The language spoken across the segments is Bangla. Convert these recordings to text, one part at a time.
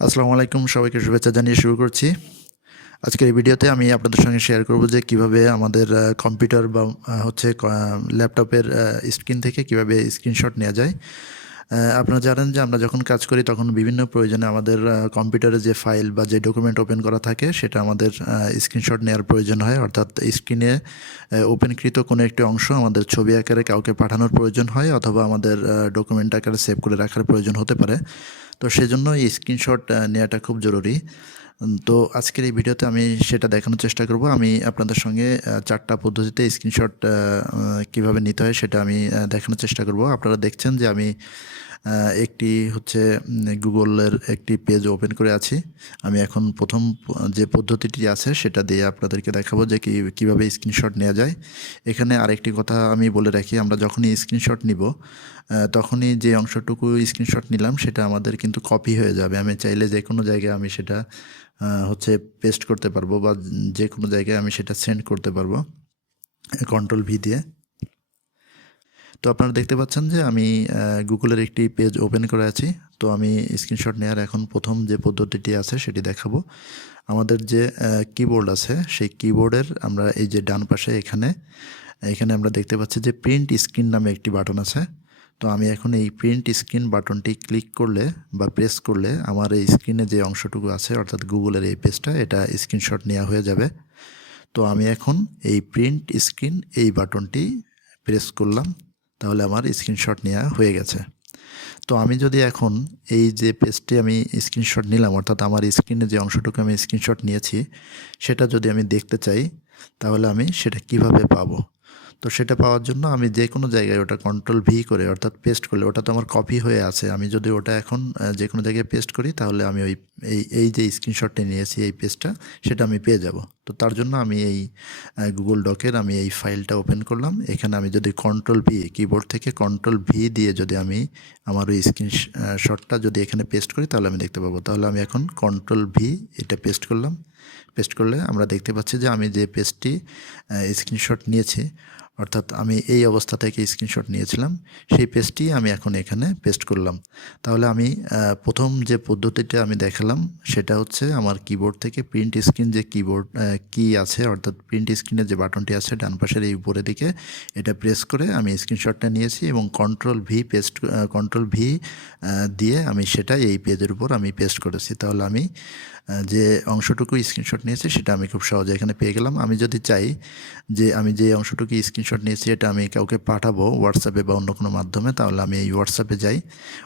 আসসালামু আলাইকুম, সবাইকে শুভেচ্ছা জানিয়ে শুরু করছি। আজকের এই ভিডিওতে আমি আপনাদের সঙ্গে শেয়ার করব যে কিভাবে আমাদের কম্পিউটার বা ল্যাপটপের স্ক্রিন থেকে কিভাবে স্ক্রিনশট নেওয়া যায়। আপনারা জানেন যে আমরা যখন কাজ করি তখন বিভিন্ন প্রয়োজনে আমাদের কম্পিউটারে যে ফাইল বা যে ডকুমেন্ট ওপেন করা থাকে সেটা আমাদের স্ক্রিনশট নেওয়ার প্রয়োজন হয়, অর্থাৎ স্ক্রিনে ওপেনকৃত কোনো একটি অংশ আমাদের ছবি আকারে কাউকে পাঠানোর প্রয়োজন হয় অথবা আমাদের ডকুমেন্ট আকারে সেভ করে রাখার প্রয়োজন হতে পারে। তো সেজন্য এই স্ক্রিনশট নেওয়াটা খুব জরুরি। তো আজকের এই ভিডিওতে আমি সেটা দেখানোর চেষ্টা করব। আমি আপনাদের সঙ্গে 4টা পদ্ধতিতে স্ক্রিনশট কীভাবে নিতে হয় সেটা আমি দেখানোর চেষ্টা করব। আপনারা দেখছেন যে আমি একটি হচ্ছে গুগলের একটি পেজ ওপেন করে আছি। আমি এখন প্রথম যে পদ্ধতিটি আছে সেটা দিয়ে আপনাদেরকে দেখাবো যে কীভাবে স্ক্রিনশট নেওয়া যায়। এখানে আরেকটি কথা আমি বলে রাখি, আমরা যখনই স্ক্রিনশট নিব তখনই যে অংশটুকু স্ক্রিনশট নিলাম সেটা আমাদের কিন্তু কপি হয়ে যাবে। আমি চাইলে যে কোনো জায়গায় আমি সেটা হচ্ছে পেস্ট করতে পারবো বা যে কোনো জায়গায় আমি সেটা সেন্ড করতে পারবো কন্ট্রোল-V দিয়ে। তো আপনারা দেখতে পাচ্ছেন যে আমি গুগলের একটি পেজ ওপেন করে আছি। তো আমি স্ক্রিনশট নেওয়ার এখন প্রথম যে পদ্ধতিটি আছে সেটি দেখাবো। আমাদের যে কিবোর্ড আছে সেই কিবোর্ডের আমরা এই যে ডান পাশে এখানে আমরা দেখতে পাচ্ছি যে প্রিন্ট স্ক্রিন নামে একটি বাটন আছে। তো আমি এখন এই প্রিন্ট স্ক্রিন বাটনটি ক্লিক করলে বা প্রেস করলে আমার এই স্ক্রিনে যে অংশটুকু আছে অর্থাৎ গুগলের এই পেজটা এটা স্ক্রিনশট নেওয়া হয়ে যাবে। তো আমি এখন এই প্রিন্ট স্ক্রিন এই বাটনটি প্রেস করলাম, তাহলে আমার স্ক্রিনশট নেওয়া হয়ে গেছে। তো আমি যদি এখন এই যে পেজটি আমি স্ক্রিনশট নিলাম অর্থাৎ আমার স্ক্রিনে যে অংশটুকু আমি স্ক্রিনশট নিয়েছি সেটা যদি আমি দেখতে চাই তাহলে আমি সেটা কিভাবে পাবো। তো সেটা পাওয়ার জন্য আমি যে কোনো জায়গায় ওটা কন্ট্রোল-V করে অর্থাৎ পেস্ট করলে ওটা তো আমার কপি হয়ে আছে। আমি যদি ওটা এখন যে কোনো জায়গায় পেস্ট করি তাহলে আমি এই যে স্ক্রিনশটটি নিয়েছি এই পেজটা সেটা আমি পেয়ে যাব। তো তার জন্য আমি এই গুগল ডকের আমি এই ফাইলটা ওপেন করলাম। এখানে আমি যদি কন্ট্রোল-V কিবোর্ড থেকে কন্ট্রোল-V দিয়ে যদি আমি আমার ওই স্ক্রিনশটটা যদি এখানে পেস্ট করি তাহলে আমি দেখতে পাবো। তাহলে আমি এখন কন্ট্রোল-V এটা পেস্ট করলাম। পেস্ট করলে আমরা দেখতে পাচ্ছি যে আমি যে পেজটি স্ক্রিনশট নিয়েছি অর্থাৎ আমি এই অবস্থা থেকে স্ক্রিনশট নিয়েছিলাম সেই পেজটি আমি এখন এখানে পেস্ট করলাম। তাহলে আমি প্রথম যে পদ্ধতিটা আমি দেখালাম সেটা হচ্ছে আমার কিবোর্ড থেকে প্রিন্ট স্ক্রিন যে কি আছে অর্থাৎ প্রিন্ট স্ক্রিনের যে বাটনটি আছে ডান পাশের এই উপরের দিকে এটা প্রেস করে আমি স্ক্রিনশটটা নিয়েছি এবং কন্ট্রোল-V দিয়ে আমি সেটা এই পেজের উপর আমি পেস্ট করেছি। তাহলে আমি যে অংশটুকু স্ক্রিনশট নিয়েছি সেটা আমি খুব সহজে এখানে পেয়ে গেলাম। আমি যদি চাই যে আমি যে অংশটুকু স্ক্রিনশট নিয়েছি এটা আমি কাউকে পাঠাবো হোয়াটসঅ্যাপে বা অন্য কোনো মাধ্যমে, তাহলে আমি এই হোয়াটসঅ্যাপে যাই।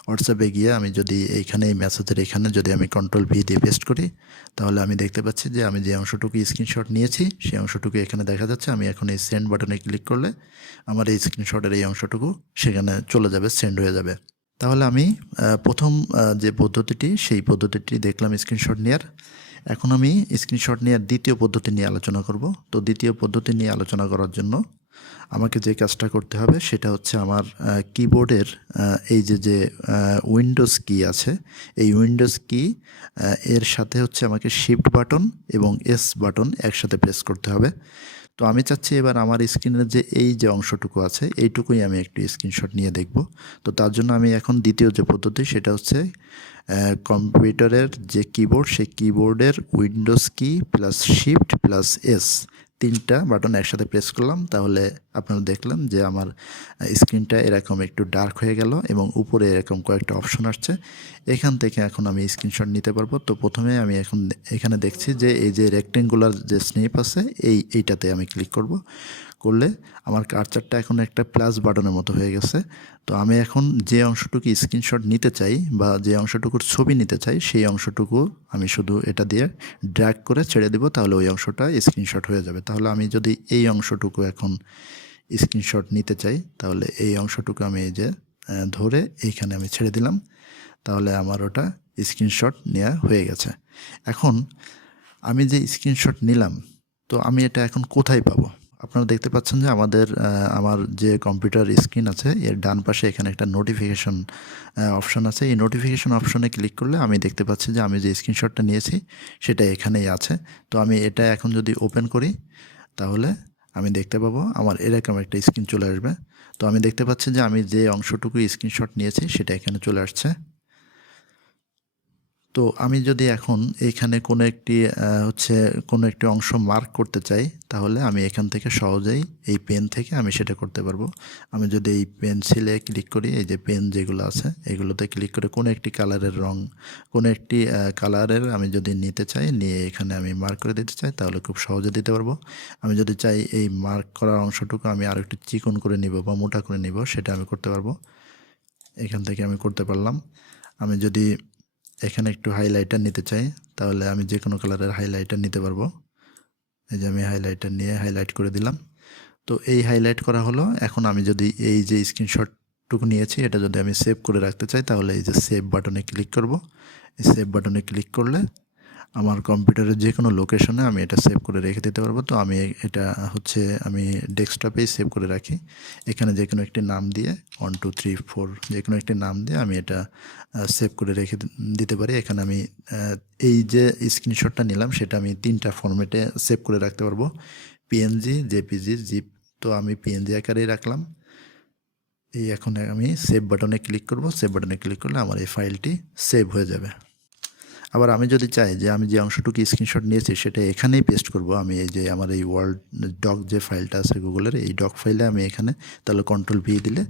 হোয়াটসঅ্যাপে গিয়ে আমি যদি এইখানে এই মেসেজের এখানে যদি আমি কন্ট্রোল-V দিয়ে পেস্ট করি তাহলে আমি দেখতে পাচ্ছি যে আমি যে অংশটুকু স্ক্রিনশট নিয়েছি সেই অংশটুকু এখানে দেখা যাচ্ছে। আমি এখন এই সেন্ড বাটনে ক্লিক করলে আমার এই স্ক্রিনশটের এই অংশটুকু সেখানে চলে যাবে, সেন্ড হয়ে যাবে। তাহলে আমি প্রথম যে পদ্ধতিটি সেই পদ্ধতিটি দেখলাম স্ক্রিনশট নেওয়ার। এখন আমি স্ক্রিনশট নেওয়ার দ্বিতীয় পদ্ধতি নিয়ে আলোচনা করব। তো দ্বিতীয় পদ্ধতি নিয়ে আলোচনা করার জন্য আমাকে যে কাজটা করতে হবে সেটা হচ্ছে আমার কিবোর্ডের এই যে উইন্ডোজ কি আছে এই উইন্ডোজ কি এর সাথে হচ্ছে আমাকে শিফট বাটন এবং এস বাটন একসাথে প্রেস করতে হবে। তো আমি চাচ্ছি এবার আমার স্ক্রিনের যে এই যে অংশটুকু আছে এইটুকুই আমি একটু স্ক্রিনশট নিয়ে দেখব। তো তার জন্য আমি এখন দ্বিতীয় যে পদ্ধতি সেটা হচ্ছে কম্পিউটারের যে কিবোর্ড সেই কিবোর্ডের উইন্ডোজ কি প্লাস শিফট প্লাস এস 3টা বাটন একসাথে প্রেস করলাম। তাহলে আপনারা দেখলেন যে আমার স্ক্রিনটা এরকম একটু ডার্ক হয়ে গেল এবং উপরে এরকম কয়েকটা অপশন আসছে। এখান থেকে এখন আমি স্ক্রিনশট নিতে পারবো। তো প্রথমে আমি এখন এখানে দেখছি যে এই যে রেক্টেঙ্গুলার যে স্নেপ আছে এইটাতে আমি ক্লিক করলে আমার কার্সারটা এখন একটা প্লাস বাটনের মতো হয়ে গেছে। তো আমি এখন যে অংশটুকু স্ক্রিনশট নিতে চাই বা যে অংশটুকুর ছবি নিতে চাই সেই অংশটুকু আমি শুধু এটা দিয়ে ড্র্যাগ করে ছেড়ে দেব, তাহলে ওই অংশটা স্ক্রিনশট হয়ে যাবে। তাহলে আমি যদি এই অংশটুকু এখন স্ক্রিনশট নিতে চাই তাহলে এই অংশটুকু আমি এই যে ধরে এইখানে আমি ছেড়ে দিলাম, তাহলে আমার ওটা স্ক্রিনশট নেওয়া হয়ে গেছে। এখন আমি যে স্ক্রিনশট নিলাম তো আমি এটা এখন কোথায় পাবো? আপনারা দেখতে পাচ্ছেন যে আমার যে কম্পিউটার স্ক্রিন আছে এর ডান পাশে এখানে একটা নোটিফিকেশন অপশন আছে। এই নোটিফিকেশন অপশনে ক্লিক করলে আমি দেখতে পাচ্ছি যে আমি যে স্ক্রিনশটটা নিয়েছি সেটা এখানেই আছে। তো আমি এটা এখন যদি ওপেন করি তাহলে আমি দেখতে পাবো আমার এরকম একটা স্ক্রিন চলে আসবে। তো আমি দেখতে পাচ্ছি যে আমি যে অংশটুকু স্ক্রিনশট নিয়েছি সেটা এখানে চলে আসছে। তো আমি যদি এখন এইখানে কোনো একটি অংশ মার্ক করতে চাই, তাহলে আমি এখান থেকে সহজেই এই পেন থেকে আমি সেটা করতে পারবো। আমি যদি এই পেন্সিলে ক্লিক করি, এই যে পেন যেগুলো আছে এগুলোতে ক্লিক করে কোনো একটি কালারের রং, কোনো একটি কালারের আমি যদি নিতে চাই, নিয়ে এখানে আমি মার্ক করে দিতে চাই, তাহলে খুব সহজে দিতে পারবো। আমি যদি চাই এই মার্ক করার অংশটুকু আমি আরও একটু চিকন করে নিব বা মোটা করে নিব, সেটা আমি করতে পারবো। এখান থেকে আমি করতে পারলাম। আমি যদি এখানে একটু হাইলাইটার নিতে চাই, তাহলে আমি যে কোনো কালারের হাইলাইটার নিতে পারবো। এই যে আমি হাইলাইটার নিয়ে হাইলাইট করে দিলাম। তো এই হাইলাইট করা হলো। এখন আমি যদি এই যে স্ক্রিনশটটুকু নিয়েছি এটা যদি আমি সেভ করে রাখতে চাই, তাহলে এই যে সেভ বাটনে ক্লিক করব। এই সেভ বাটনে ক্লিক করলে আমার কম্পিউটারের যে কোনো লোকেশনে আমি এটা সেভ করে রেখে দিতে পারবো। তো আমি এটা আমি ডেস্কটপেই সেভ করে রাখি। এখানে যে কোনো একটি নাম দিয়ে 1 2 3 4 যে কোনো একটি নাম দিয়ে আমি এটা সেভ করে রেখে দিতে পারি। এখানে আমি এই যে স্ক্রিনশটটা নিলাম সেটা আমি 3টা ফরম্যাটে সেভ করে রাখতে পারবো: পিএনজি, জেপিজি, জিপ। তো আমি পিএনজি আকারেই রাখলাম। এখন আমি সেভ বাটনে ক্লিক করব। সেভ বাটনে ক্লিক করলে আমার এই ফাইলটি সেভ হয়ে যাবে। আবার আমি যদি চাই যে আমি যে অংশটুকু স্ক্রিনশট নিয়েছি সেটা এখানেই পেস্ট করব, আমি এই যে আমার এই ওয়ার্ড ডক যে ফাইলটা আছে গুগলের, এই ডক ফাইলে আমি এখানে তাহলে কন্ট্রোল ভি দিলে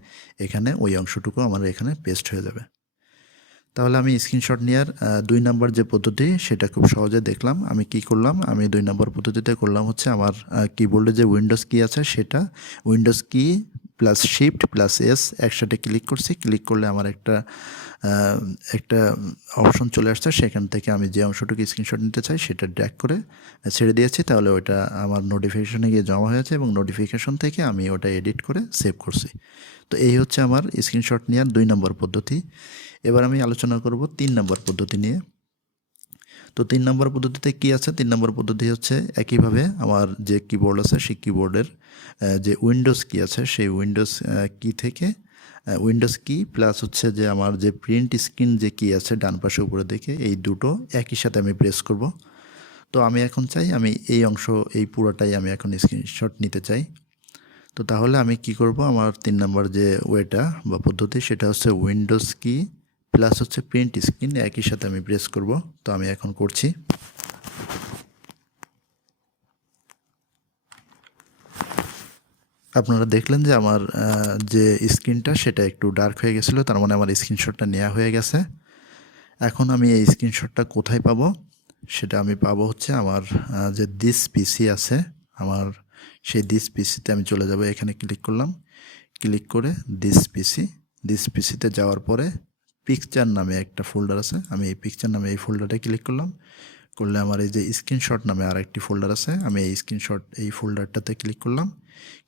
এখানে ওই অংশটুকু আমার এখানে পেস্ট হয়ে যাবে। তাহলে আমি স্ক্রিনশট নেওয়ার 2 নম্বর যে পদ্ধতি সেটা খুব সহজে দেখলাম। আমি কি করলাম, আমি 2 নম্বর পদ্ধতিতে করলাম হচ্ছে আমার কিবোর্ডে যে উইন্ডোজ কি আছে সেটা উইন্ডোজ কি প্লাস শিফট প্লাস এস একসাথে ক্লিক করছি। ক্লিক করলে আমার একটা অপশন চলে আসছে, সেখান থেকে আমি যে অংশটুকু স্ক্রিনশট নিতে চাই সেটা ড্র্যাগ করে ছেড়ে দিয়েছি। তাহলে ওটা আমার নোটিফিকেশনে গিয়ে জমা হয়েছে এবং নোটিফিকেশন থেকে আমি ওটা এডিট করে সেভ করছি। তো এই হচ্ছে আমার স্ক্রিনশট নেওয়ার 2 নম্বর পদ্ধতি। এবার আমি আলোচনা করব 3 নম্বর পদ্ধতি নিয়ে। তো 3 নম্বর পদ্ধতিতে কি আছে? 3 নম্বর পদ্ধতি হচ্ছে একইভাবে আমার যে কিবোর্ড আছে সেই কিবোর্ডের যে উইন্ডোজ কি আছে সেই উইন্ডোজ কি থেকে উইন্ডোজ কি প্লাস হচ্ছে যে আমার যে প্রিন্ট স্ক্রিন যে কি আছে ডান পাশে উপরে দিকে, এই দুটো একই সাথে আমি প্রেস করব। তো আমি এখন চাই আমি এই পুরোটাই আমি এখন স্ক্রিনশট নিতে চাই। তো তাহলে আমি কি করব, আমার 3 নম্বর যে ওয়েটা বা পদ্ধতি সেটা হচ্ছে উইন্ডোজ কি প্লাস হচ্ছে প্রিন্ট স্ক্রিন একই সাথে আমি প্রেস করব। তো আমি এখন করছি। আপনারা দেখলেন যে আমার যে স্ক্রিনটা সেটা একটু ডার্ক হয়ে গেছিলো, তার মানে আমার স্ক্রিনশটটা নেওয়া হয়ে গেছে। এখন আমি এই স্ক্রিনশটটা কোথায় পাবো? সেটা আমি পাবো হচ্ছে আমার যে দিস পিসি আছে আমার, সেই দিস পিসিতে আমি চলে যাব। এখানে ক্লিক করলাম, ক্লিক করে দিস পিসিতে যাওয়ার পরে পিকচার নামে একটা ফোল্ডার আছে, আমি এই পিকচার নামে এই ফোল্ডারে ক্লিক করলাম। করলে আমার এই যে স্ক্রিনশট নামে আরেকটি ফোল্ডার আছে, আমি এই ফোল্ডারটাতে ক্লিক করলাম।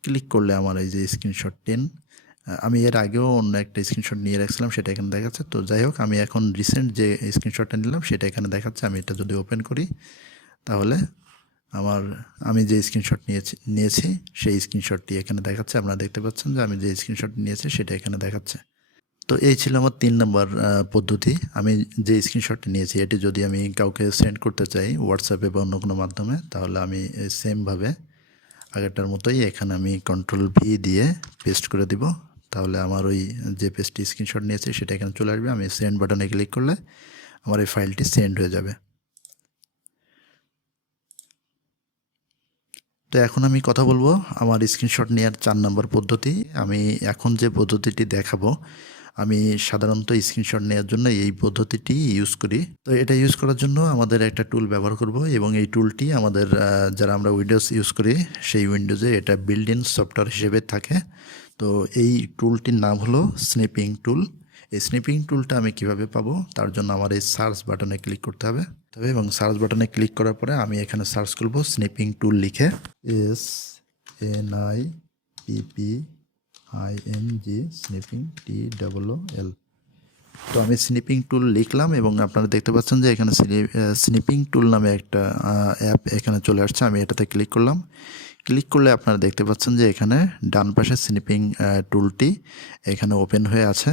ক্লিক করলে আমার এই যে স্ক্রিনশট 10, আমি এর আগেও অন্য একটা স্ক্রিনশট নিয়ে রাখছিলাম সেটা এখানে দেখাচ্ছে। তো যাই হোক, আমি এখন রিসেন্ট যে স্ক্রিনশটটা নিলাম সেটা এখানে দেখাচ্ছে। আমি এটা যদি ওপেন করি তাহলে আমি যে স্ক্রিনশট নিয়েছি সেই স্ক্রিনশটটি এখানে দেখাচ্ছে। আপনারা দেখতে পাচ্ছেন যে আমি যে স্ক্রিনশট নিয়েছি সেটা এখানে দেখাচ্ছে। তো এই ছিল আমার 3 নম্বর পদ্ধতি। আমি যে স্ক্রিনশটটি নিয়েছি এটি যদি আমি কাউকে সেন্ড করতে চাই হোয়াটসঅ্যাপে বা অন্য কোনো মাধ্যমে, তাহলে আমি সেমভাবে আগেরটার মতোই এখানে আমি কন্ট্রোল ভি দিয়ে পেস্ট করে দিব। তাহলে আমার ওই যে পেজটি স্ক্রিনশট নিয়েছি সেটা এখানে চলে আসবে। আমি সেন্ড বাটনে ক্লিক করলে আমার এই ফাইলটি সেন্ড হয়ে যাবে। তো এখন আমি কথা বলবো আমার স্ক্রিনশট নেওয়ার 4 নম্বর পদ্ধতি। আমি এখন যে পদ্ধতিটি দেখাবো, আমি সাধারণত স্ক্রিনশট নেওয়ার জন্য এই পদ্ধতিটি ইউজ করি। তো এটা ইউজ করার জন্য আমাদের একটা টুল ব্যবহার করব এবং এই টুলটি আমাদের যারা আমরা উইন্ডোজ ইউজ করি সেই উইন্ডোজে এটা বিল্ড ইন সফটওয়্যার হিসেবে থাকে। তো এই টুলটির নাম হলো স্নিপিং টুল। এই স্নিপিং টুলটা আমি কিভাবে পাবো, তার জন্য আমার এই সার্চ বাটনে ক্লিক করতে হবে এবং সার্চ বাটনে ক্লিক করার পরে আমি এখানে সার্চ করব স্নিপিং টুল লিখে, SNIPPING স্নিপিং TOOL। তো আমি স্নিপিং টুল লিখলাম এবং আপনারা দেখতে পাচ্ছেন যে এখানে স্নিপিং টুল নামে একটা অ্যাপ এখানে চলে আসছে। আমি এটাতে ক্লিক করলাম। ক্লিক করলে আপনারা দেখতে পাচ্ছেন যে এখানে ডান পাশে স্নিপিং টুলটি এখানে ওপেন হয়ে আছে।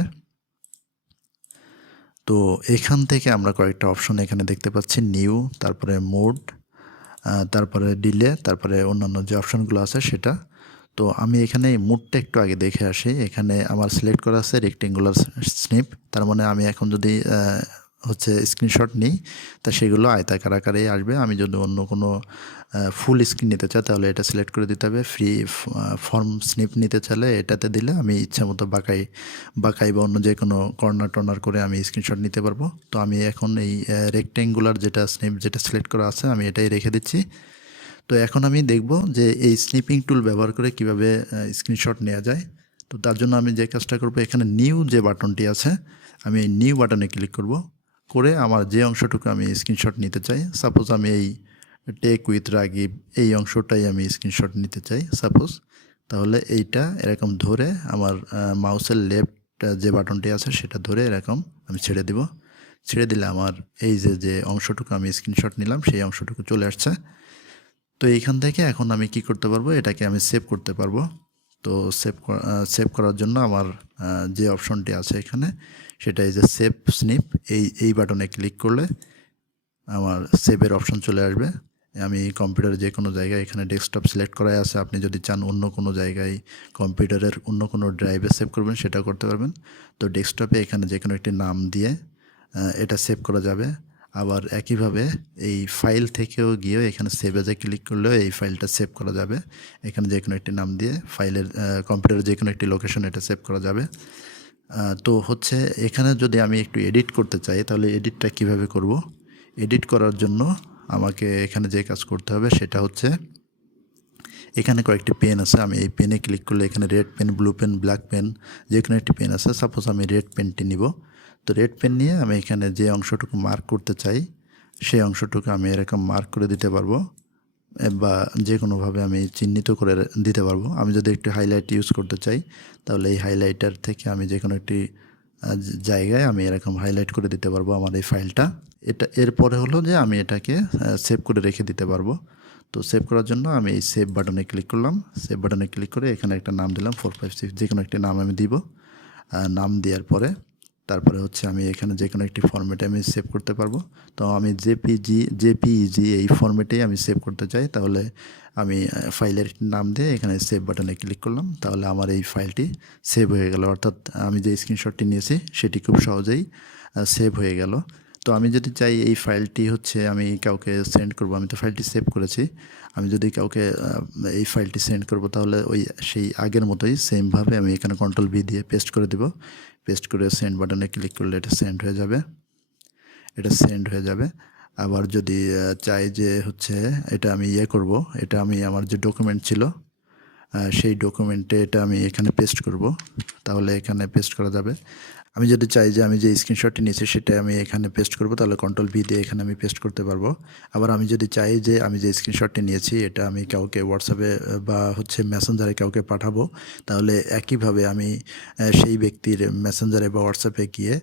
তো এখান থেকে আমরা কয়েকটা অপশন এখানে দেখতে পাচ্ছি, নিউ, তারপরে মোড, তারপরে ডিলে, তারপরে অন্যান্য যে অপশনগুলো আছে সেটা। তো আমি এখানে মোডটা একটু আগে দেখে আসি। এখানে আমার সিলেক্ট করা আছে রেক্টেঙ্গুলার স্নিপ, তার মানে আমি এখন যদি হচ্ছে স্ক্রিনশট নিই, তা সেগুলো আয়তাকার আকারেই আসবে। আমি যদি অন্য কোনো ফুল স্ক্রিন নিতে চাই তাহলে এটা সিলেক্ট করে দিতে হবে। ফ্রি ফর্ম স্নিপ নিতে চাইলে এটাতে দিলে আমি ইচ্ছা মতো বাঁকাই বা অন্য যে কোনো কর্নার টর্নার করে আমি স্ক্রিনশট নিতে পারবো। তো আমি এখন এই রেক্টেঙ্গুলার যেটা স্নিপ যেটা সিলেক্ট করা আছে আমি এটাই রেখে দিচ্ছি। তো এখন আমি দেখব যে এই স্নিপিং টুল ব্যবহার করে কিভাবে স্ক্রিনশট নেওয়া যায়। তো তার জন্য আমি যে কাজটা করব, এখানে নিউ যে বাটনটি আছে আমি এই নিউ বাটনে ক্লিক করব, করে আমার যে অংশটুকু আমি স্ক্রিনশট নিতে চাই, সাপোজ আমি এই টেক উইথ রাগিব এই অংশটাই আমি স্ক্রিনশট নিতে চাই সাপোজ, তাহলে এইটা এরকম ধরে আমার মাউসের লেফট যে বাটনটি আছে সেটা ধরে এরকম আমি ছেড়ে দিব। ছেড়ে দিলে আমার এই যে অংশটুকু আমি স্ক্রিনশট নিলাম সেই অংশটুকু চলে আসছে। তো এইখান থেকে এখন আমি কি করতে পারবো, এটাকে আমি সেভ করতে পারবো। তো সেভ করার জন্য আমার যে অপশনটি আছে এখানে সেটা এই যে সেভ স্নিপ, এই বাটনে ক্লিক করলে আমার সেভের অপশন চলে আসবে। আমি কম্পিউটারে যে কোনো জায়গায় এখানে ডেস্কটপ সিলেক্ট করাই আছে, আপনি যদি চান অন্য কোনো জায়গায় কম্পিউটারের অন্য কোনো ড্রাইভে সেভ করবেন সেটাও করতে পারবেন। তো ডেস্কটপে এখানে যে কোনো একটি নাম দিয়ে এটা সেভ করা যাবে। আবার একইভাবে এই ফাইল থেকেও গিয়েও এখানে সেভ এজে ক্লিক করলেও এই ফাইলটা সেভ করা যাবে। এখানে যে কোনো একটি নাম দিয়ে ফাইলের কম্পিউটারের যে কোনো একটি লোকেশন এটা সেভ করা যাবে। তো হচ্ছে এখানে যদি আমি একটু এডিট করতে চাই তাহলে এডিটটা কিভাবে করব? এডিট করার জন্য আমাকে এখানে যে কাজ করতে হবে সেটা হচ্ছে, এখানে কয়েকটি পেন আছে, আমি এই পেনে ক্লিক করলে এখানে red pen, blue pen, black pen যে কোনো একটি পেন আছে। সাপোজ আমি রেড পেনটি নিব। তো রেড পেন নিয়ে আমি এখানে যে অংশটুকু মার্ক করতে চাই সেই অংশটুকু আমি এরকম মার্ক করে দিতে পারবো, বা যে কোনোভাবে আমি চিহ্নিত করে দিতে পারবো। আমি যদি একটু হাইলাইট ইউজ করতে চাই তাহলে এই হাইলাইটার থেকে আমি যে কোনো একটি জায়গায় আমি এরকম হাইলাইট করে দিতে পারবো আমার এই ফাইলটা। এরপরে হলো যে আমি এটাকে সেভ করে রেখে দিতে পারবো। তো সেভ করার জন্য আমি এই সেভ বাটনে ক্লিক করলাম। সেভ বাটনে ক্লিক করে এখানে একটা নাম দিলাম 456, যে কোনো একটি নাম আমি দিব। নাম দেওয়ার পরে তারপরে হচ্ছে আমি এখানে যে কোনো একটি ফরম্যাটে আমি সেভ করতে পারবো। তো আমি জেপিইজি এই ফরম্যাটেই আমি সেভ করতে চাই, তাহলে আমি ফাইলের নাম দিয়ে এখানে সেভ বাটনে ক্লিক করলাম। তাহলে আমার এই ফাইলটি সেভ হয়ে গেল, অর্থাৎ আমি যে স্ক্রিনশটটি নিয়েছি সেটি খুব সহজেই সেভ হয়ে গেল। তো আমি যদি চাই এই ফাইলটি হচ্ছে আমি কাউকে সেন্ড করব, আমি তো ফাইলটি সেভ করেছি, আমি যদি কাউকে এই ফাইলটি সেন্ড করব তাহলে সেই আগের মতোই সেমভাবে আমি এখানে কন্ট্রোল-V দিয়ে পেস্ট করে দেব। পেস্ট করে সেন্ড বাটনে ক্লিক করলে এটা সেন্ড হয়ে যাবে, এটা সেন্ড হয়ে যাবে। আবার যদি চাই যে হচ্ছে এটা আমি করব, এটা আমি আমার যে ডকুমেন্ট ছিল সেই ডকুমেন্টে এটা আমি এখানে পেস্ট করব, তাহলে এখানে পেস্ট করা যাবে। আমি যদি চাই যে আমি যে স্ক্রিনশটটি নিয়েছি সেটা আমি এখানে পেস্ট করব, তাহলে কন্ট্রোল-V দিয়ে এখানে আমি পেস্ট করতে পারবো। আবার আমি যদি চাই যে আমি যে স্ক্রিনশটটি নিয়েছি এটা আমি কাউকে হোয়াটসঅ্যাপে বা হচ্ছে মেসেঞ্জারে কাউকে পাঠাবো, তাহলে একইভাবে আমি সেই ব্যক্তির মেসেঞ্জারে বা হোয়াটসঅ্যাপে গিয়ে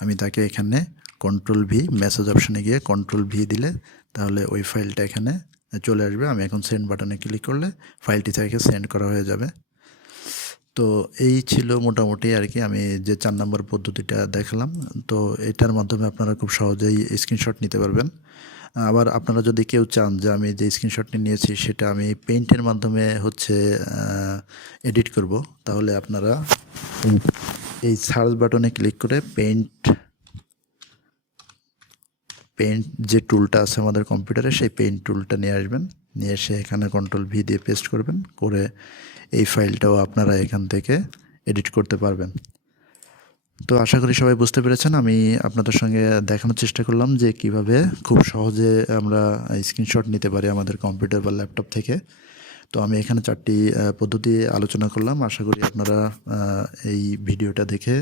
আমি তাকে এখানে কন্ট্রোল-V মেসেজ অপশানে গিয়ে কন্ট্রোল-V দিলে তাহলে ওই ফাইলটা এখানে চলে আসবে। আমি এখন সেন্ড বাটনে ক্লিক করলে ফাইলটি থেকে সেন্ড করা হয়ে যাবে। তো এই ছিল মোটামুটি আর কি আমি যে 4 নম্বর পদ্ধতিটা দেখালাম। তো এটার মাধ্যমে আপনারা খুব সহজেই স্ক্রিনশট নিতে পারবেন। আবার আপনারা যদি কেউ চান যে আমি যে স্ক্রিনশটটি নিয়েছি সেটা আমি পেইন্টের মাধ্যমে হচ্ছে এডিট করব, তাহলে আপনারা এই সার্চ বাটনে ক্লিক করে পেইন্ট যে টুলটা আছে আমাদের কম্পিউটারে সেই পেইন্ট টুলটা নিয়ে আসবেন, নিয়ে এসে এখানে কন্ট্রোল-V দিয়ে পেস্ট করবেন, করে এই ফাইলটাও আপনারা এখান থেকে এডিট করতে পারবেন। তো আশা করি সবাই বুঝতে পেরেছেন। আমি আপনাদের সঙ্গে দেখানোর চেষ্টা করলাম যে কিভাবে খুব সহজে আমরা স্ক্রিনশট নিতে পারি আমাদের কম্পিউটার বা ল্যাপটপ থেকে। তো আমি এখানে 4টি পদ্ধতি আলোচনা করলাম। আশা করি আপনারা এই ভিডিওটা দেখে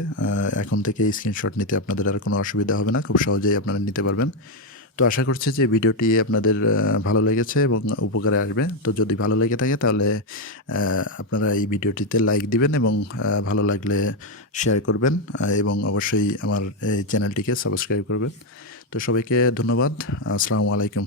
এখন থেকে স্ক্রিনশট নিতে আপনাদের আর কোনো অসুবিধা হবে না, খুব সহজেই আপনারা নিতে পারবেন। তো আশা করছি যে ভিডিওটি আপনাদের ভালো লেগেছে এবং উপকারে আসবে। তো যদি ভালো লেগে থাকে তাহলে আপনারা এই ভিডিওটিতে লাইক দিবেন এবং ভালো লাগলে শেয়ার করবেন, এবং অবশ্যই আমার এই চ্যানেলটিকে সাবস্ক্রাইব করবেন। তো সবাইকে ধন্যবাদ। আসসালামু আলাইকুম।